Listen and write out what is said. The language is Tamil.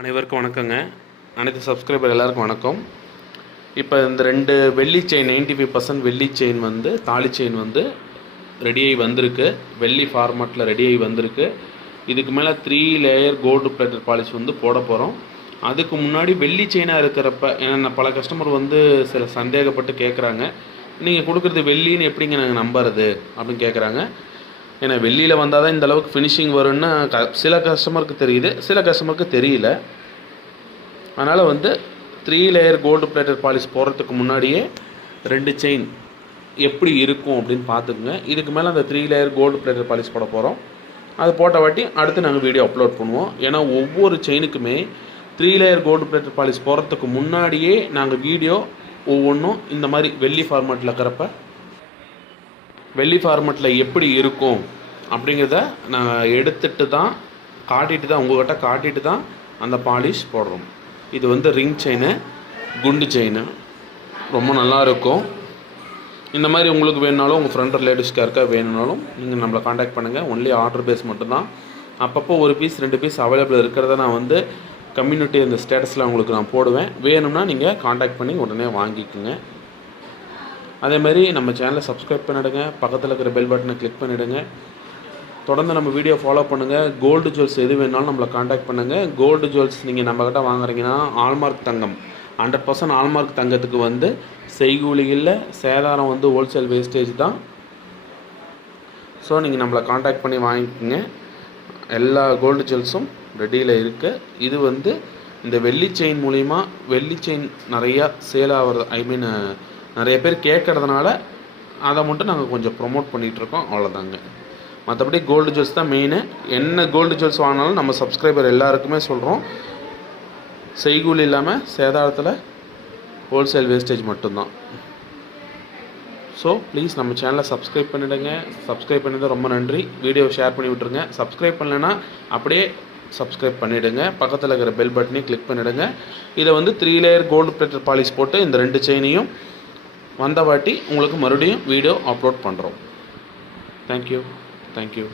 அனைவருக்கும் வணக்கங்க. அனைத்து சப்ஸ்கிரைபர் எல்லாருக்கும் வணக்கம். இப்போ இந்த ரெண்டு வெள்ளி செயின் நைன்டி ஃபைவ் பர்சன்ட் வெள்ளி செயின் வந்து தாலி செயின் வந்து ரெடியாகி வந்திருக்கு. வெள்ளி ஃபார்மேட்டில் ரெடியாகி வந்திருக்கு. இதுக்கு மேலே three layer gold plater polish வந்து போட போகிறோம் அதுக்கு முன்னாடி வெள்ளி செயினாக இருக்கிறப்ப ஏன்னா பல கஸ்டமர் வந்து சில சந்தேகப்பட்டு கேட்குறாங்க நீங்கள் கொடுக்குறது வெள்ளின்னு எப்படிங்க நாங்கள் நம்புறது? அப்படின்னு கேட்குறாங்க ஏன்னா வெள்ளியில் வந்தால் தான் இந்த அளவுக்கு ஃபினிஷிங் வரும்னு க சில கஸ்டமருக்கு தெரியுது சில கஸ்டமருக்கு தெரியல. அதனால் வந்து three layer gold plater polish போடுறதுக்கு முன்னாடியே ரெண்டு செயின் எப்படி இருக்கும் அப்படின்னு பார்த்துக்குங்க. இதுக்கு மேலே அந்த three layer gold plater polish போட போகிறோம் அது போட்ட வாட்டி அடுத்து நாங்கள் வீடியோ அப்லோட் பண்ணுவோம். ஏன்னா ஒவ்வொரு செயினுக்குமே three layer gold plater polish போடுறதுக்கு முன்னாடியே நாங்கள் வீடியோ ஒவ்வொன்றும் இந்த மாதிரி வெள்ளி ஃபார்மேட்டில் இருக்கிறப்ப வெள்ளி ஃபார்மெட்டில் எப்படி இருக்கும் அப்படிங்கிறத நாங்கள் எடுத்துட்டு தான் காட்டிட்டு தான் உங்கள்கிட்ட காட்டிட்டு தான் அந்த பாலிஷ் போடுறோம். இது வந்து ரிங் செயின் குண்டு செயின் ரொம்ப நல்லா இருக்கும். இந்த மாதிரி உங்களுக்கு வேணுனாலும் உங்கள் ஃப்ரெண்ட் ரிலேட்டிவ்ஸ்க்கு யாருக்கா வேணும்னாலும் நீங்கள் நம்மளை காண்டாக்ட் பண்ணுங்கள் ஒன்லி ஆர்டர் பேஸ் மட்டும்தான் அப்பப்போ ஒரு பீஸ் ரெண்டு பீஸ் அவைலபிள் இருக்கிறத நான் வந்து கம்யூனிட்டி இந்த ஸ்டேட்டஸில் உங்களுக்கு நான் போடுவேன். வேணும்னா நீங்கள் காண்டாக்ட் பண்ணி உடனே வாங்கிக்கோங்க. அதேமாரி நம்ம சேனலை சப்ஸ்கிரைப் பண்ணிவிடுங்க பக்கத்தில் இருக்கிற பெல் பட்டனை கிளிக் பண்ணிவிடுங்க தொடர்ந்து நம்ம வீடியோ ஃபாலோ பண்ணுங்கள் கோல்டு ஜுவல்ஸ் எது வேணாலும் நம்மளை காண்டாக்ட் பண்ணுங்கள் கோல்டு ஜுவல்ஸ் நீங்கள் நம்மக்கிட்ட வாங்குறீங்கன்னா ஆல்மார்க் தங்கம். ஹண்ட்ரட் பர்சன்ட் ஆல்மார்க் தங்கத்துக்கு வந்து செய்கூலிகளில் சேதாரம் வந்து ஹோல்சேல் வேஸ்டேஜ் தான். ஸோ நீங்கள் நம்மளை காண்டாக்ட் பண்ணி வாங்கிக்கோங்க. எல்லா கோல்டு ஜுவல்ஸும் ரெடியில் இருக்குது இது வந்து இந்த வெள்ளி செயின் மூலிமா வெள்ளி செயின் நிறையா சேல் ஆகிறது ஐ மீன் நிறைய பேர் கேட்குறதுனால அதை மட்டும் நாங்கள் கொஞ்சம் ப்ரொமோட் பண்ணிகிட்ருக்கோம் அவ்வளோதாங்க மற்றபடி கோல்டு ஜுவல்ஸ் தான் மெயினு என்ன கோல்டு ஜுவல்ஸ் வாங்கினாலும் நம்ம சப்ஸ்கிரைபர் எல்லாருக்குமே சொல்கிறோம் செய்கூலி இல்லாமல் சேதாரத்தில் ஹோல்சேல் வேஸ்டேஜ் மட்டும்தான். ஸோ ப்ளீஸ் நம்ம சேனலை சப்ஸ்கிரைப் பண்ணிவிடுங்க சப்ஸ்கிரைப் பண்ணது ரொம்ப நன்றி. வீடியோ ஷேர் பண்ணி விட்ருங்க சப்ஸ்கிரைப் பண்ணலைன்னா அப்படியே சப்ஸ்கிரைப் பண்ணிவிடுங்க பக்கத்தில் இருக்கிற பெல் பட்டனையும் கிளிக் பண்ணிவிடுங்க இதை வந்து three layer gold plater polish போட்டு இந்த ரெண்டு செயினையும் வந்த வாட்டி உங்களுக்கு மறுபடியும் வீடியோ அப்லோட் பண்ணுறோம் தேங்க்யூ தேங்க்யூ